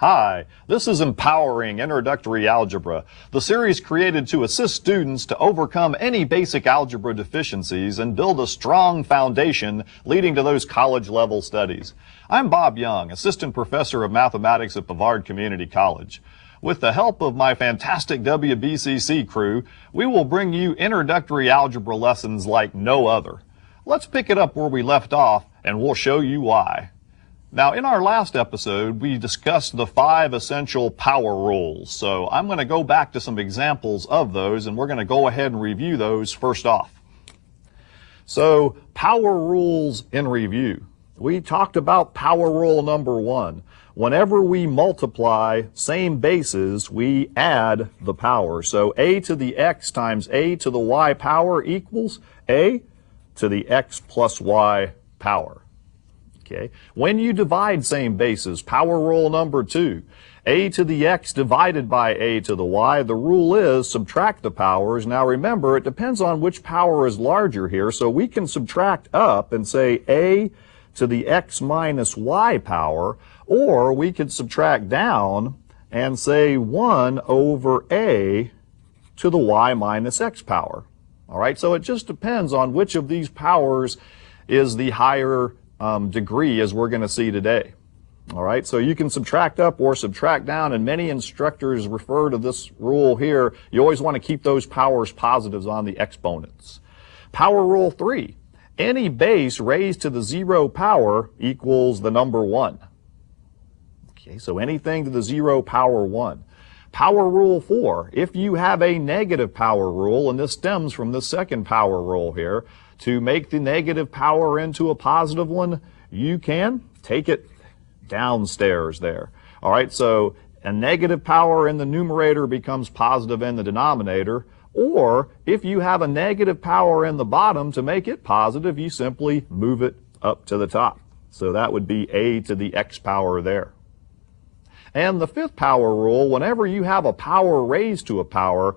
Hi, this is Empowering Introductory Algebra, the series created to assist students to overcome any basic algebra deficiencies and build a strong foundation leading to those college-level studies. I'm Bob Young, Assistant Professor of Mathematics at Brevard Community College. With the help of my fantastic WBCC crew, we will bring you introductory algebra lessons like no other. Let's pick it up where we left off, and we'll show you why. Now, in our last episode, we discussed the 5 essential power rules. So I'm going to go back to some examples of those, and we're going to go ahead and review those first off. So, power rules in review. We talked about power rule number 1. Whenever we multiply same bases, we add the power. So a to the x times a to the y power equals a to the x plus y power. Okay. When you divide same bases, power rule number 2, a to the x divided by a to the y, the rule is subtract the powers. Now remember, it depends on which power is larger here, so we can subtract up and say a to the x minus y power, or we could subtract down and say 1 over a to the y minus x power. All right, so it just depends on which of these powers is the higher degree, as we're going to see today. All right, so you can subtract up or subtract down, and many instructors refer to this rule here. You always want to keep those powers positives on the exponents. Power rule 3, any base raised to the 0 power equals the number 1. Okay, so anything to the 0 power 1. Power rule 4, if you have a negative power rule, and this stems from the second power rule here, to make the negative power into a positive one, you can take it downstairs there. All right, so a negative power in the numerator becomes positive in the denominator, or if you have a negative power in the bottom, to make it positive, you simply move it up to the top. So that would be a to the x power there. And the 5th power rule, whenever you have a power raised to a power,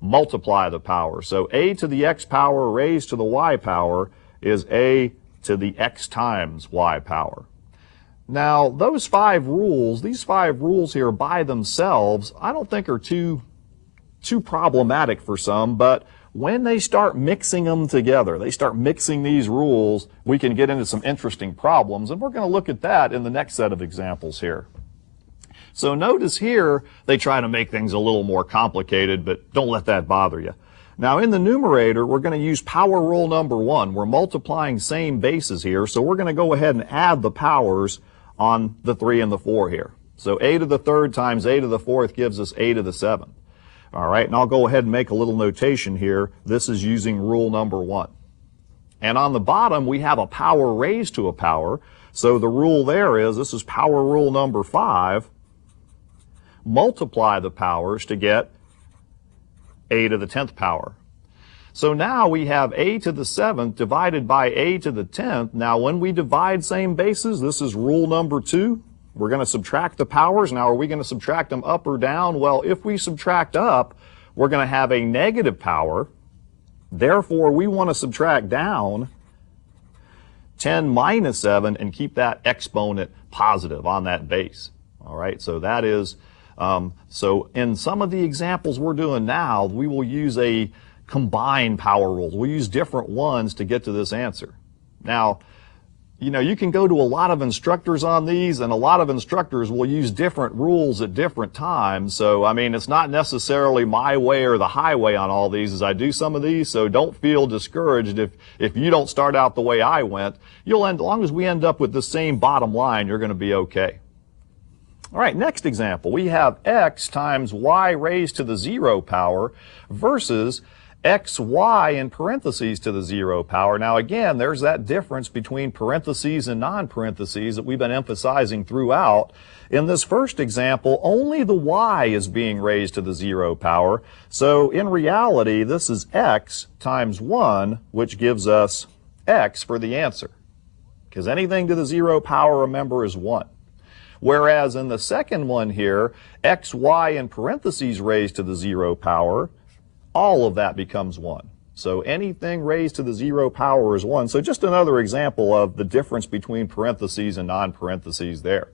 multiply the power. So a to the x power raised to the y power is a to the x times y power. Now, those 5 rules, these 5 rules here by themselves, I don't think are too problematic for some, but when they start mixing them together, they start mixing these rules, we can get into some interesting problems, and we're going to look at that in the next set of examples here. So notice here, they try to make things a little more complicated, but don't let that bother you. Now in the numerator, we're going to use power rule number 1. We're multiplying same bases here, so we're going to go ahead and add the powers on the 3 and the 4 here. So a to the 3rd times a to the 4th gives us a to the 7th. All right, and I'll go ahead and make a little notation here. This is using rule number 1. And on the bottom, we have a power raised to a power. So the rule there is, this is power rule number 5. Multiply the powers to get a to the 10th power. So now we have a to the 7th divided by a to the 10th. Now when we divide same bases, this is rule number 2. We're going to subtract the powers. Now are we going to subtract them up or down? Well, if we subtract up, we're going to have a negative power. Therefore, we want to subtract down 10 minus 7 and keep that exponent positive on that base. All right, so that is so in some of the examples we're doing now, we will use a combined power rule. We'll use different ones to get to this answer. Now, you know, you can go to a lot of instructors on these, and a lot of instructors will use different rules at different times. So, I mean, it's not necessarily my way or the highway on all these as I do some of these, so don't feel discouraged if you don't start out the way I went. You'll end, as long as we end up with the same bottom line, you're going to be okay. All right, next example, we have x times y raised to the 0 power versus xy in parentheses to the 0 power. Now again, there's that difference between parentheses and non-parentheses that we've been emphasizing throughout. In this first example, only the y is being raised to the 0 power. So in reality, this is x times 1, which gives us x for the answer. Because anything to the 0 power, remember, is 1. Whereas in the second one here, xy in parentheses raised to the 0 power, all of that becomes 1. So anything raised to the 0 power is 1. So just another example of the difference between parentheses and non-parentheses there.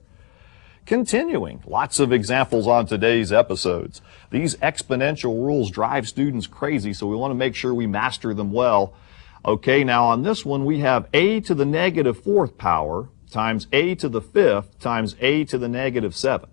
Continuing, lots of examples on today's episodes. These exponential rules drive students crazy, so we want to make sure we master them well. Okay, now on this one we have a to the negative 4th power times a to the 5th times a to the negative 7th.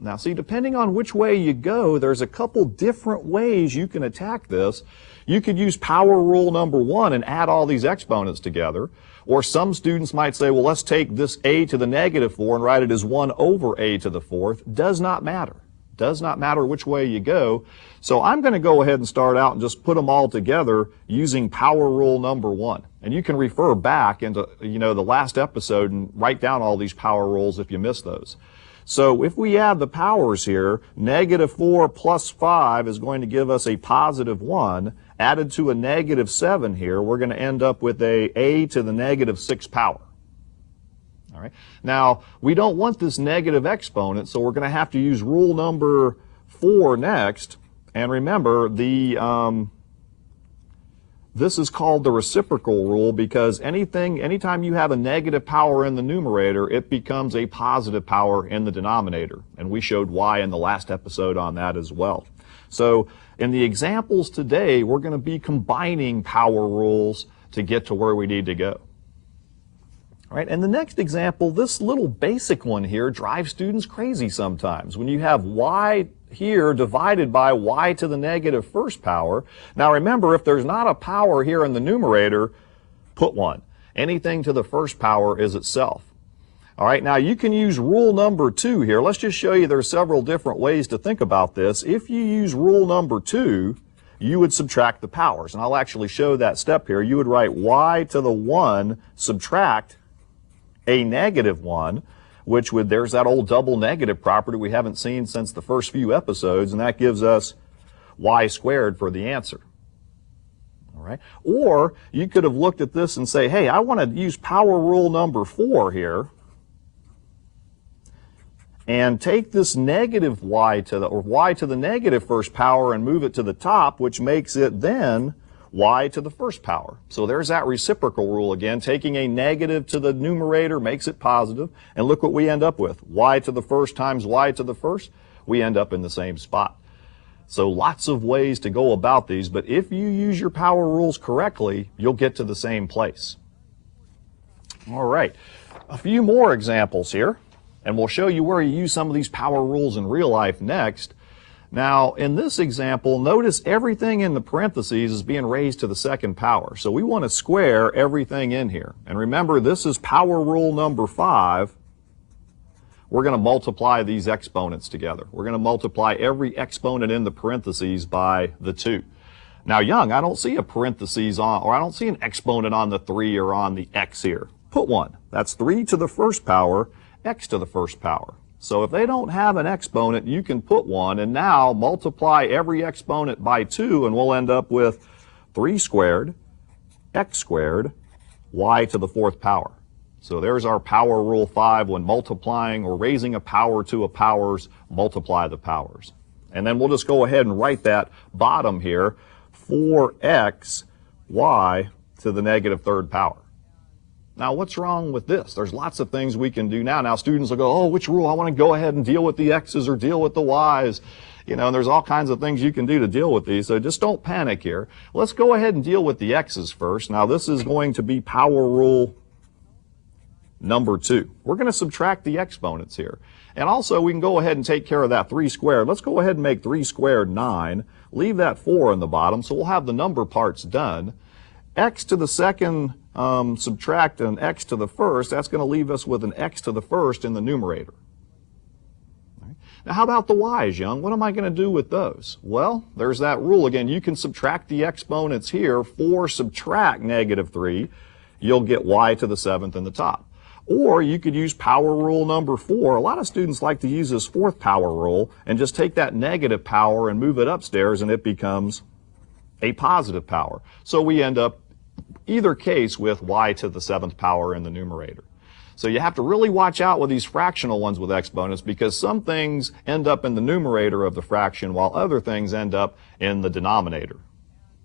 Now see, depending on which way you go, there's a couple different ways you can attack this. You could use power rule number 1 and add all these exponents together. Or some students might say, well, let's take this a to the negative 4 and write it as 1 over a to the 4th. Does not matter. Does not matter which way you go. So I'm going to go ahead and start out and just put them all together using power rule number 1. And you can refer back into, the last episode and write down all these power rules if you missed those. So if we add the powers here, negative 4 plus 5 is going to give us a positive 1. Added to a negative 7 here, we're going to end up with a to the negative 6 power. All right. Now, we don't want this negative exponent, so we're going to have to use rule number 4 next. And remember, this is called the reciprocal rule because anytime you have a negative power in the numerator, it becomes a positive power in the denominator. And we showed why in the last episode on that as well. So in the examples today, we're going to be combining power rules to get to where we need to go. All right, and the next example, this little basic one here drives students crazy sometimes. When you have y here divided by y to the negative 1st power. Now remember, if there's not a power here in the numerator, put 1. Anything to the 1st power is itself. All right, now you can use rule number 2 here. Let's just show you there are several different ways to think about this. If you use rule number 2, you would subtract the powers. And I'll actually show that step here. You would write y to the 1 subtract a negative 1, which would, there's that old double negative property we haven't seen since the first few episodes, and that gives us y squared for the answer. All right. Or you could have looked at this and say, hey, I want to use power rule number 4 here and take this negative y to the negative 1st power and move it to the top, which makes it then y to the 1st power. So there's that reciprocal rule again. Taking a negative to the numerator makes it positive. And look what we end up with. Y to the 1st times y to the 1st. We end up in the same spot. So lots of ways to go about these. But if you use your power rules correctly, you'll get to the same place. All right. A few more examples here. And we'll show you where you use some of these power rules in real life next. Now, in this example, notice everything in the parentheses is being raised to the 2nd power. So we want to square everything in here. And remember, this is power rule number 5. We're going to multiply these exponents together. We're going to multiply every exponent in the parentheses by the 2. Now, Young, I don't see a parentheses on, or I don't see an exponent on the 3 or on the x here. Put 1. That's 3 to the 1st power, x to the 1st power. So if they don't have an exponent, you can put 1, and now multiply every exponent by 2, and we'll end up with 3 squared, x squared, y to the 4th power. So there's our power rule 5. When multiplying or raising a power to a powers, multiply the powers. And then we'll just go ahead and write that bottom here, 4x, y to the negative 3rd power. Now, what's wrong with this? There's lots of things we can do now. Now, students will go, oh, which rule? I want to go ahead and deal with the x's or deal with the y's. And there's all kinds of things you can do to deal with these, so just don't panic here. Let's go ahead and deal with the x's first. Now, this is going to be power rule number 2. We're going to subtract the exponents here. And also, we can go ahead and take care of that 3 squared. Let's go ahead and make 3 squared 9. Leave that 4 in the bottom, so we'll have the number parts done. X to the 2nd subtract an x to the 1st, that's going to leave us with an x to the 1st in the numerator. Right. Now, how about the y's, Young? What am I going to do with those? Well, there's that rule again. You can subtract the exponents here. 4 subtract negative 3, you'll get y to the 7th in the top. Or you could use power rule number 4. A lot of students like to use this 4th power rule and just take that negative power and move it upstairs, and it becomes a positive power. So we end up either case with y to the 7th power in the numerator. So you have to really watch out with these fractional ones with exponents, because some things end up in the numerator of the fraction while other things end up in the denominator.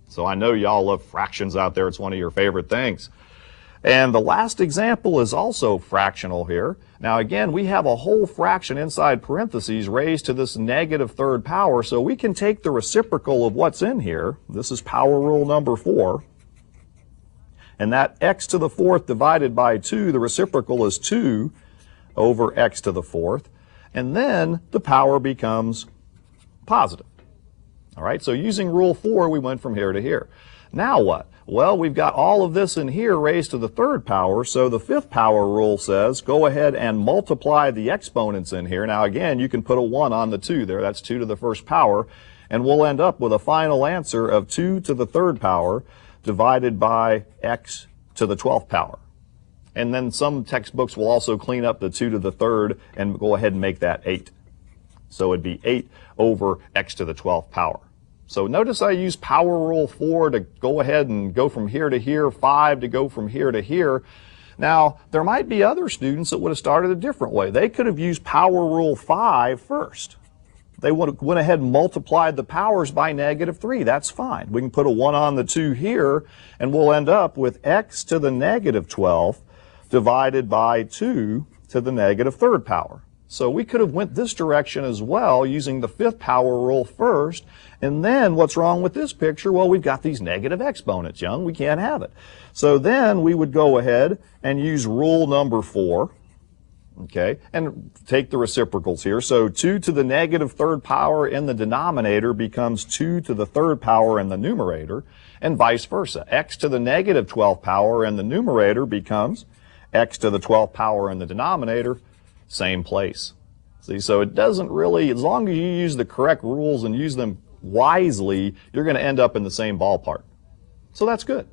So I know y'all love fractions out there. It's one of your favorite things. And the last example is also fractional here. Now again, we have a whole fraction inside parentheses raised to this negative third power, so we can take the reciprocal of what's in here. This is power rule number 4. And that x to the 4th divided by 2, the reciprocal is 2 over x to the 4th. And then the power becomes positive. All right, so using rule 4, we went from here to here. Now what? Well, we've got all of this in here raised to the third power, so the 5th power rule says go ahead and multiply the exponents in here. Now again, you can put a 1 on the 2 there. That's 2 to the 1st power. And we'll end up with a final answer of 2 to the 3rd power divided by x to the 12th power. And then some textbooks will also clean up the 2 to the 3rd and go ahead and make that 8. So it'd be 8 over x to the 12th power. So notice I use power rule 4 to go ahead and go from here to here, 5 to go from here to here. Now, there might be other students that would have started a different way. They could have used power rule 5 first. They went ahead and multiplied the powers by -3. That's fine. We can put a 1 on the 2 here, and we'll end up with x to the -12th divided by 2 to the -3rd power. So we could have went this direction as well using the 5th power rule first. And then what's wrong with this picture? Well, we've got these negative exponents, Young. We can't have it. So then we would go ahead and use rule number 4. Okay, and take the reciprocals here. So 2 to the -3rd power in the denominator becomes 2 to the 3rd power in the numerator, and vice versa. X to the -12th power in the numerator becomes x to the 12th power in the denominator, same place. See, so it doesn't really, as long as you use the correct rules and use them wisely, you're going to end up in the same ballpark. So that's good.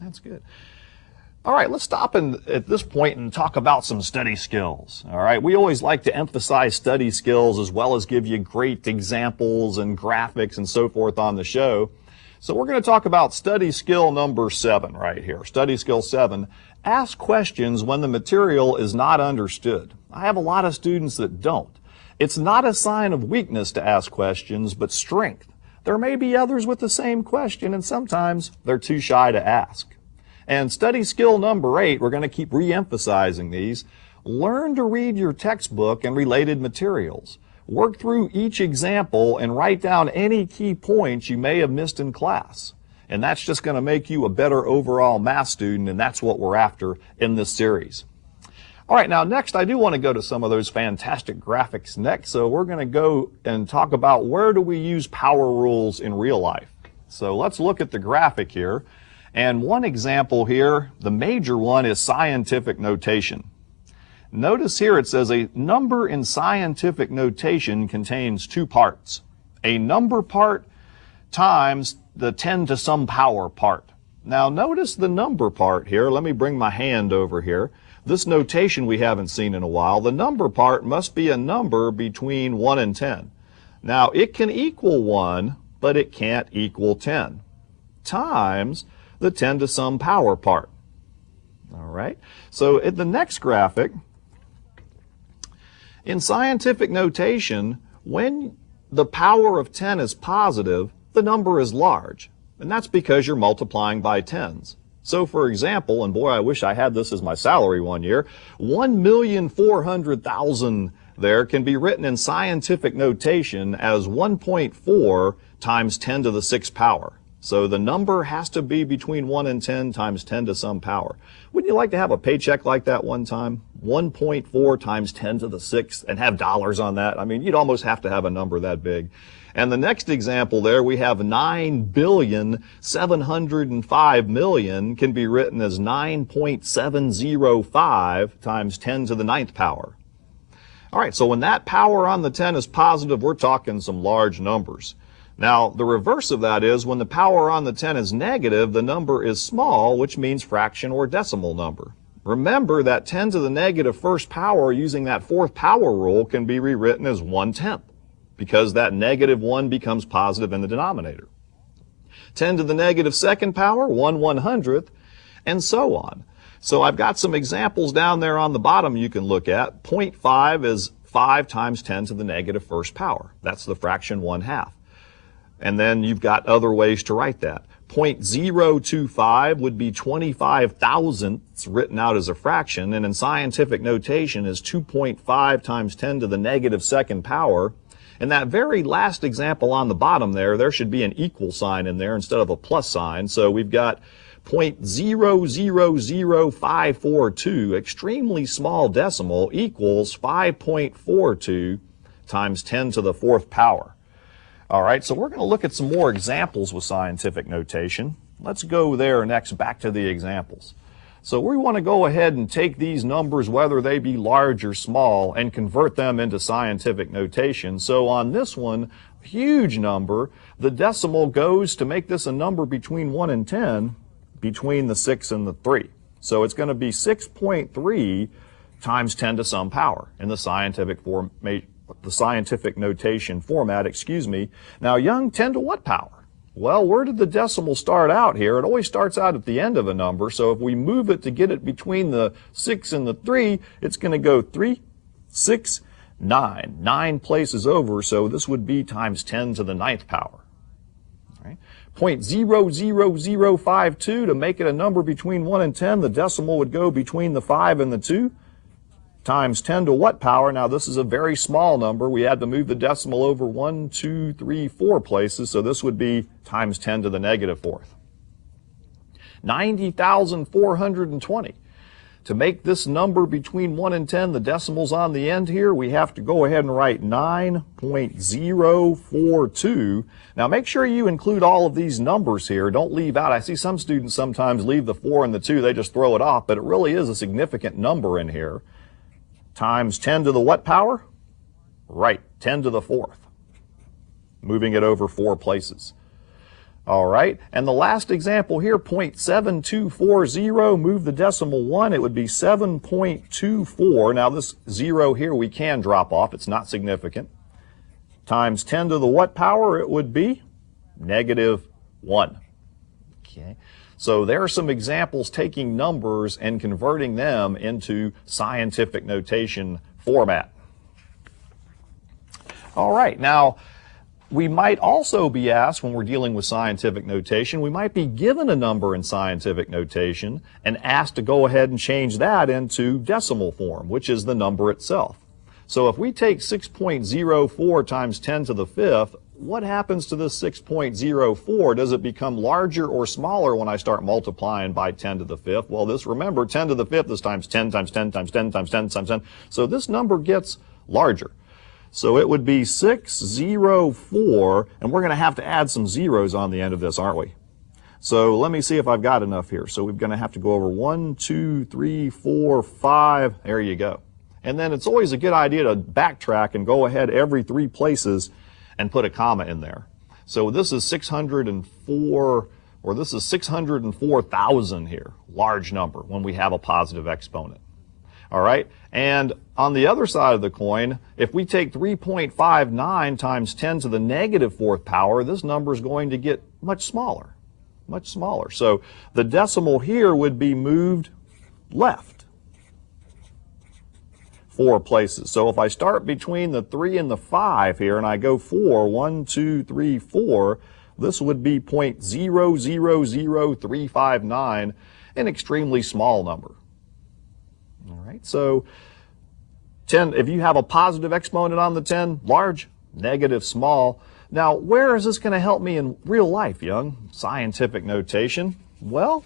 That's good. All right, let's stop at this point and talk about some study skills. All right, we always like to emphasize study skills as well as give you great examples and graphics and so forth on the show. So we're going to talk about study skill number 7 right here. Study skill 7, ask questions when the material is not understood. I have a lot of students that don't. It's not a sign of weakness to ask questions, but strength. There may be others with the same question, and sometimes they're too shy to ask. And study skill number 8, we're going to keep re-emphasizing these. Learn to read your textbook and related materials. Work through each example and write down any key points you may have missed in class. And that's just going to make you a better overall math student, and that's what we're after in this series. All right, now next I do want to go to some of those fantastic graphics next. So we're going to go and talk about where do we use power rules in real life. So let's look at the graphic here. And one example here, the major one, is scientific notation. Notice here it says a number in scientific notation contains 2 parts. A number part times the 10 to some power part. Now notice the number part here. Let me bring my hand over here. This notation we haven't seen in a while. The number part must be a number between 1 and 10. Now it can equal 1, but it can't equal 10. Times the 10 to some power part. All right, so in the next graphic, in scientific notation, when the power of 10 is positive, the number is large, and that's because you're multiplying by tens. So for example, and boy, I wish I had this as my salary one year, 1,400,000 there can be written in scientific notation as 1.4 times 10 to the 6th power. So the number has to be between 1 and 10 times 10 to some power. Wouldn't you like to have a paycheck like that one time? 1.4 times 10 to the 6th and have dollars on that? I mean, you'd almost have to have a number that big. And the next example there, we have 9,705,000,000 can be written as 9.705 times 10 to the 9th power. All right, so when that power on the 10 is positive, we're talking some large numbers. Now, the reverse of that is when the power on the 10 is negative, the number is small, which means fraction or decimal number. Remember that 10 to the -1st power using that 4th power rule can be rewritten as 1/10 because that -1 becomes positive in the denominator. 10 to the -2nd power, 1/100th, and so on. So I've got some examples down there on the bottom you can look at. 0.5 is 5 times 10 to the negative first power. That's the fraction 1/2. And then you've got other ways to write that. 0.025 would be 25 thousandths written out as a fraction, and in scientific notation is 2.5 times 10 to the negative second power. And that very last example on the bottom there should be an equal sign in there instead of a plus sign. So we've got 0.000542, extremely small decimal, equals 5.42 times 10 to the fourth power. All right, so we're going to look at some more examples with scientific notation. Let's go there next, back to the examples. So we want to go ahead and take these numbers, whether they be large or small, and convert them into scientific notation. So on this one, huge number, the decimal goes to make this a number between 1 and 10, between the 6 and the 3. So it's going to be 6.3 times 10 to some power in the scientific notation format, Now, Young, 10 to what power? Well, where did the decimal start out here? It always starts out at the end of a number, so if we move it to get it between the 6 and the 3, it's going to go 3, 6, 9. 9 places over, so this would be times 10 to the 9th power. All right. 0.00052, to make it a number between 1 and 10, the decimal would go between the 5 and the 2. Times 10 to what power? Now this is a very small number. We had to move the decimal over 1, 2, 3, 4 places, so this would be times 10 to the negative fourth. 90,420. To make this number between 1 and 10, the decimals on the end here, we have to go ahead and write 9.042. Now make sure you include all of these numbers here. Don't leave out. I see some students sometimes leave the 4 and the 2. They just throw it off, but it really is a significant number in here. Times 10 to the what power? Right, 10 to the fourth. Moving it over 4 places. All right, and the last example here, 0.7240, move the decimal 1, it would be 7.24. Now this 0 here we can drop off, it's not significant. Times 10 to the what power? It would be negative 1. Okay. So there are some examples taking numbers and converting them into scientific notation format. All right, now we might also be asked when we're dealing with scientific notation, we might be given a number in scientific notation and asked to go ahead and change that into decimal form, which is the number itself. So if we take 6.04 times 10 to the fifth, what happens to this 6.04? Does it become larger or smaller when I start multiplying by 10 to the fifth? Well, remember, 10 to the fifth is times 10 times 10 times 10 times 10 times 10. So this number gets larger. So it would be 604, and we're going to have to add some zeros on the end of this, aren't we? So let me see if I've got enough here. So we're going to have to go over 1, 2, 3, 4, 5. There you go. And then it's always a good idea to backtrack and go ahead every 3 places and put a comma in there. So this is 604, or this is 604,000 here, large number when we have a positive exponent. All right, and on the other side of the coin, if we take 3.59 times 10 to the negative fourth power, this number is going to get much smaller, much smaller. So the decimal here would be moved left 4 places. So if I start between the 3 and the 5 here and I go 4, 1, 2, 3, 4, this would be 0.000359, an extremely small number. All right, so 10, if you have a positive exponent on the 10, large, negative, small. Now, where is this going to help me in real life, Young? Scientific notation. Well,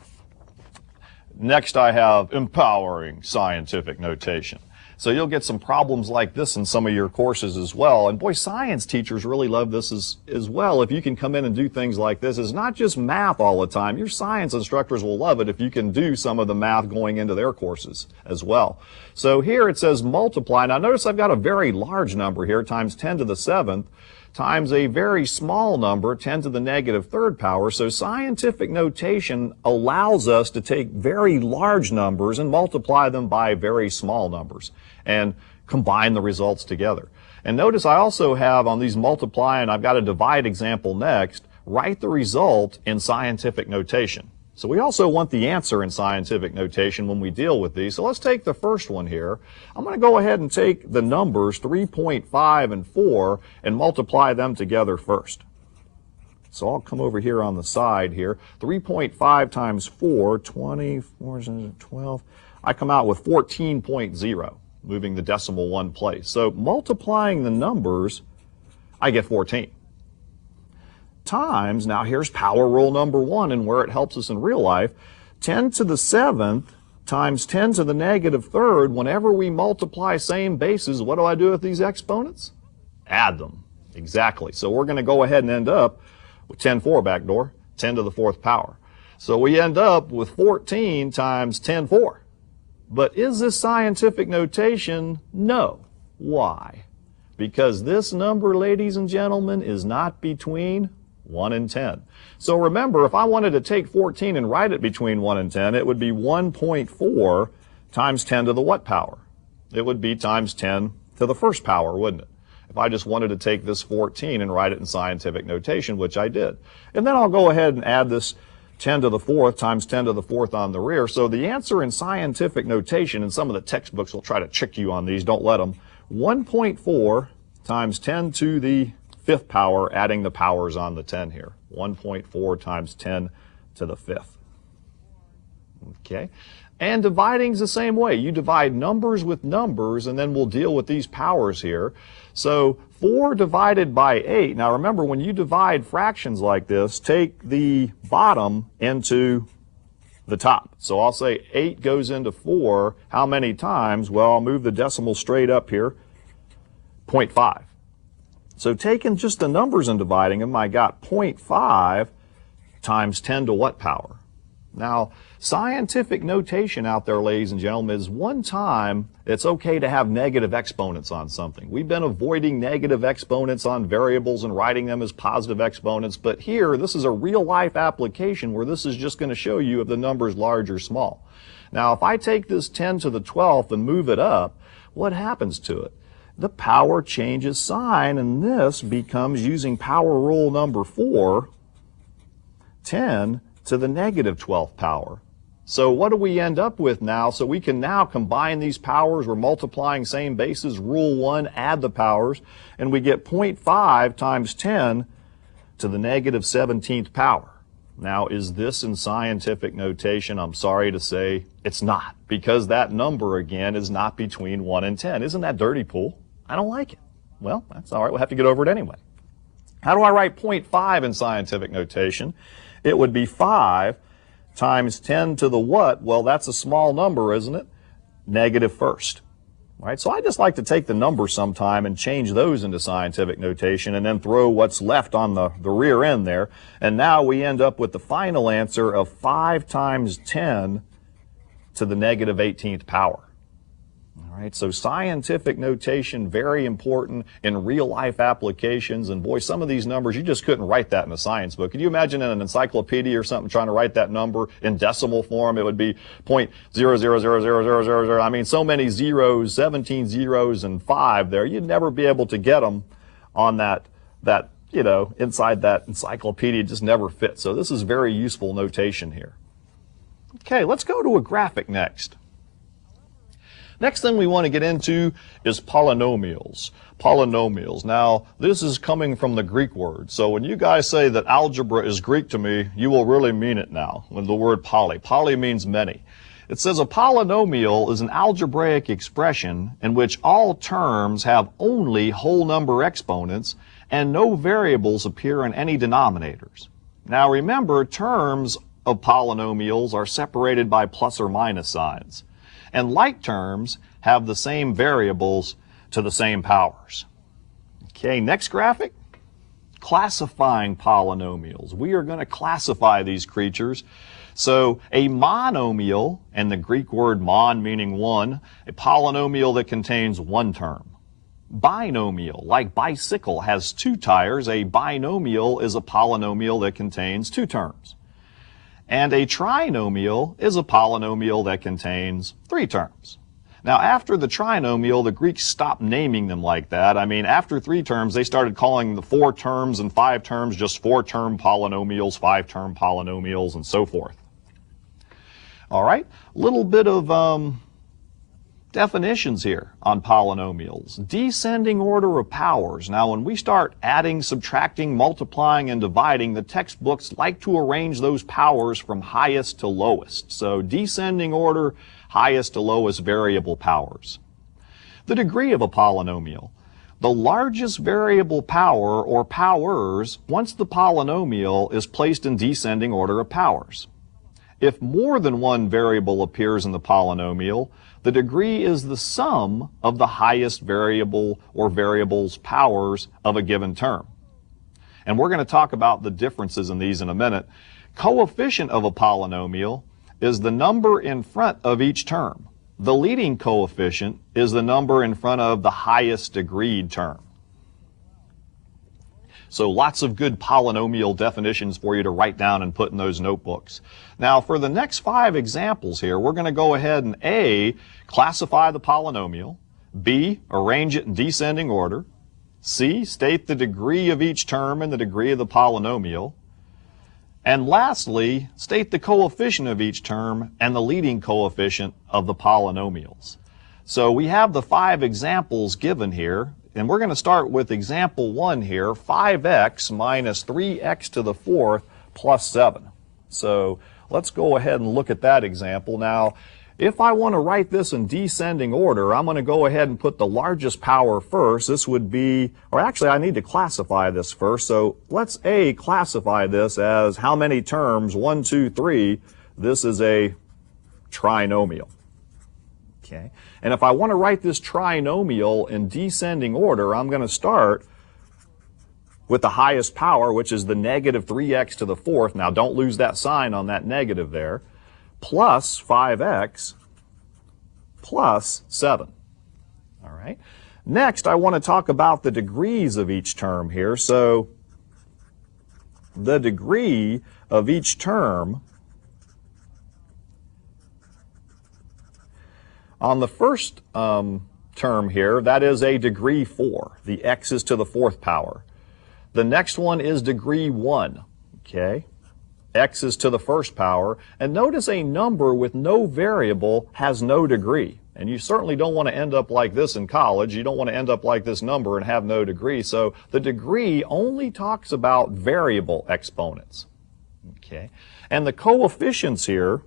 next I have empowering scientific notation. So you'll get some problems like this in some of your courses as well. And boy, science teachers really love this as well. If you can come in and do things like this, it's not just math all the time. Your science instructors will love it if you can do some of the math going into their courses as well. So here it says multiply. Now notice I've got a very large number here, times 10 to the 7th, times a very small number, 10 to the negative third power. So scientific notation allows us to take very large numbers and multiply them by very small numbers and combine the results together. And notice I also have on these multiply, and I've got a divide example next, write the result in scientific notation. So we also want the answer in scientific notation when we deal with these. So let's take the first one here. I'm going to go ahead and take the numbers 3.5 and 4 and multiply them together first. So I'll come over here on the side here. 3.5 times 4, 24 is 12. I come out with 14.0, moving the decimal one place. So multiplying the numbers, I get 14. Times, now here's power rule number 1 and where it helps us in real life, 10 to the 7th times 10 to the negative 3rd. Whenever we multiply same bases, what do I do with these exponents? Add them. Exactly. So we're going to go ahead and end up with 10 4 back door, 10 to the 4th power. So we end up with 14 times 10 4. But is this scientific notation? No. Why? Because this number, ladies and gentlemen, is not between 1 and 10. So remember, if I wanted to take 14 and write it between 1 and 10, it would be 1.4 times 10 to the what power? It would be times 10 to the 1st power, wouldn't it? If I just wanted to take this 14 and write it in scientific notation, which I did. And then I'll go ahead and add this 10 to the 4th times 10 to the 4th on the rear. So the answer in scientific notation, and some of the textbooks will try to trick you on these, don't let them, 1.4 times 10 to the 5th power, adding the powers on the 10 here. 1.4 times 10 to the 5th. Okay. And dividing is the same way. You divide numbers with numbers, and then we'll deal with these powers here. So 4 divided by 8. Now remember, when you divide fractions like this, take the bottom into the top. So I'll say 8 goes into 4. How many times? Well, I'll move the decimal straight up here. 0.5. So taking just the numbers and dividing them, I got 0.5 times 10 to what power? Now, scientific notation out there, ladies and gentlemen, is one time it's okay to have negative exponents on something. We've been avoiding negative exponents on variables and writing them as positive exponents, but here, this is a real-life application where this is just going to show you if the number is large or small. Now, if I take this 10 to the 12th and move it up, what happens to it? The power changes sign, and this becomes, using power rule number 4, 10 to the negative 12th power. So what do we end up with now? So we can now combine these powers. We're multiplying same bases. Rule 1, add the powers, and we get 0.5 times 10 to the negative 17th power. Now, is this in scientific notation? I'm sorry to say it's not, because that number, again, is not between 1 and 10. Isn't that dirty, Pool? I don't like it. Well, that's all right. We'll have to get over it anyway. How do I write 0.5 in scientific notation? It would be 5 times 10 to the what? Well, that's a small number, isn't it? Negative 1st. Right? So I just like to take the numbers sometime and change those into scientific notation and then throw what's left on the rear end there. And now we end up with the final answer of 5 times 10 to the negative 18th power. All right, so scientific notation, very important in real-life applications. And boy, some of these numbers, you just couldn't write that in a science book. Could you imagine in an encyclopedia or something trying to write that number in decimal form? It would be 0.0000000. I mean, so many zeros, 17 zeros and 5 there. You'd never be able to get them on that you know, inside that encyclopedia. It just never fits. So this is very useful notation here. Okay, let's go to a graphic next. Next thing we want to get into is polynomials. Polynomials. Now, this is coming from the Greek word. So when you guys say that algebra is Greek to me, you will really mean it now with the word poly. Poly means many. It says a polynomial is an algebraic expression in which all terms have only whole number exponents and no variables appear in any denominators. Now remember, terms of polynomials are separated by plus or minus signs. And like terms have the same variables to the same powers. Okay, next graphic. Classifying polynomials. We are going to classify these creatures. So a monomial, and the Greek word mon meaning one, a polynomial that contains one term. Binomial, like bicycle, has 2 tires. A binomial is a polynomial that contains 2 terms. And a trinomial is a polynomial that contains 3 terms. Now, after the trinomial, the Greeks stopped naming them like that. I mean, after 3 terms, they started calling the 4 terms and 5 terms just 4-term polynomials, 5-term polynomials, and so forth. All right, a little bit of definitions here on polynomials. Descending order of powers. Now, when we start adding, subtracting, multiplying, and dividing, the textbooks like to arrange those powers from highest to lowest. So, descending order, highest to lowest variable powers. The degree of a polynomial. The largest variable power, or powers, once the polynomial is placed in descending order of powers. If more than one variable appears in the polynomial, the degree is the sum of the highest variable or variables' powers of a given term. And we're going to talk about the differences in these in a minute. Coefficient of a polynomial is the number in front of each term. The leading coefficient is the number in front of the highest degreed term. So lots of good polynomial definitions for you to write down and put in those notebooks. Now for the next 5 examples here, we're going to go ahead and A, classify the polynomial, B, arrange it in descending order, C, state the degree of each term and the degree of the polynomial, and lastly, state the coefficient of each term and the leading coefficient of the polynomials. So we have the 5 examples given here. And we're going to start with example 1 here, 5x minus 3x to the 4th plus 7. So let's go ahead and look at that example. Now, if I want to write this in descending order, I'm going to go ahead and put the largest power first. This would be, or actually I need to classify this first. So let's A, classify this as how many terms, 1, 2, 3. This is a trinomial. Okay. And if I want to write this trinomial in descending order, I'm going to start with the highest power, which is the negative 3x to the 4th. Now, don't lose that sign on that negative there. Plus 5x plus 7. All right. Next, I want to talk about the degrees of each term here. So the degree of each term on the first term here, that is a degree 4. The x is to the 4th power. The next one is degree 1. Okay? X is to the 1st power. And notice a number with no variable has no degree. And you certainly don't want to end up like this in college. You don't want to end up like this number and have no degree. So the degree only talks about variable exponents. Okay? And the coefficients here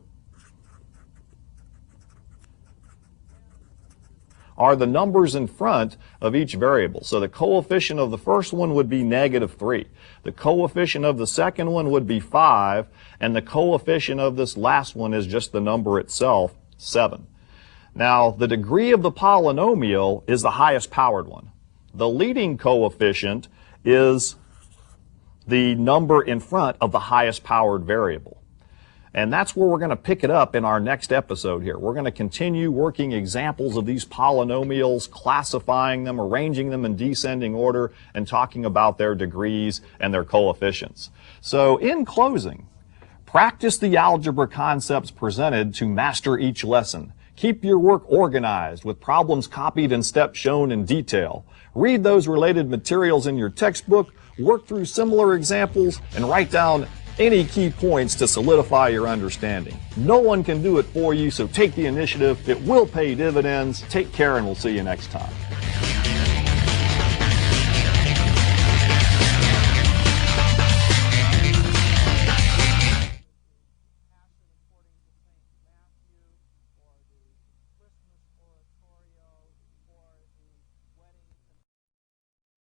are the numbers in front of each variable. So the coefficient of the first one would be negative 3. The coefficient of the second one would be 5. And the coefficient of this last one is just the number itself, 7. Now, the degree of the polynomial is the highest powered one. The leading coefficient is the number in front of the highest powered variable. And that's where we're going to pick it up in our next episode here. We're going to continue working examples of these polynomials, classifying them, arranging them in descending order, and talking about their degrees and their coefficients. So in closing, practice the algebra concepts presented to master each lesson. Keep your work organized with problems copied and steps shown in detail. Read those related materials in your textbook, work through similar examples, and write down any key points to solidify your understanding. No one can do it for you, so take the initiative. It will pay dividends. Take care, and we'll see you next time.